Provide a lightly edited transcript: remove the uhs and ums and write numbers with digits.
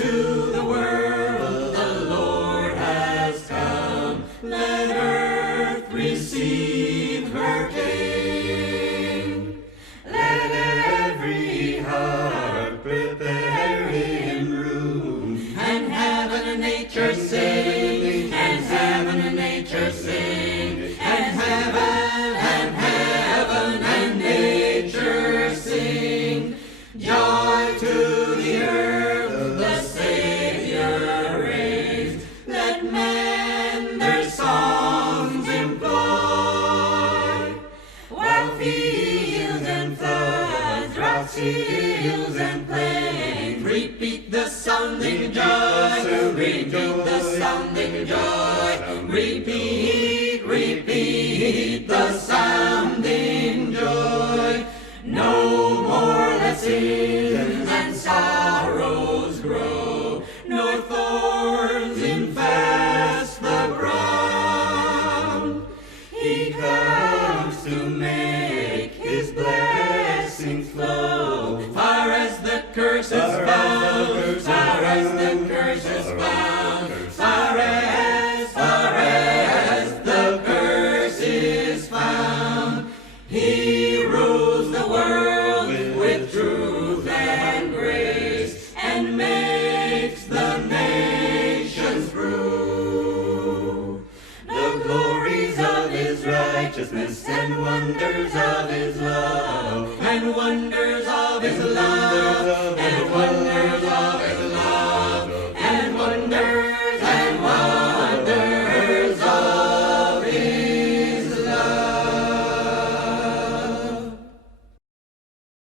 to the world, the Lord has come. Let earth receive her King. Let every heart prepare him room, and heaven and nature sing, and heaven and nature sing, and heaven and nature sing. Joy to the earth, the Savior reigns. Let men their songs employ, while fields and floods, rocks, hills and plains repeat the sounding joy, repeat the sounding joy, repeat, repeat the sounding joy. No more let sins and sorrows grow, nor thorns infest the ground. He comes to make his blessings flow, far as the curse is bound, far as the curse is bound, far as the curse is found. He rules the world with truth and grace, and makes the nations rule. The glories of his righteousness and wonders of his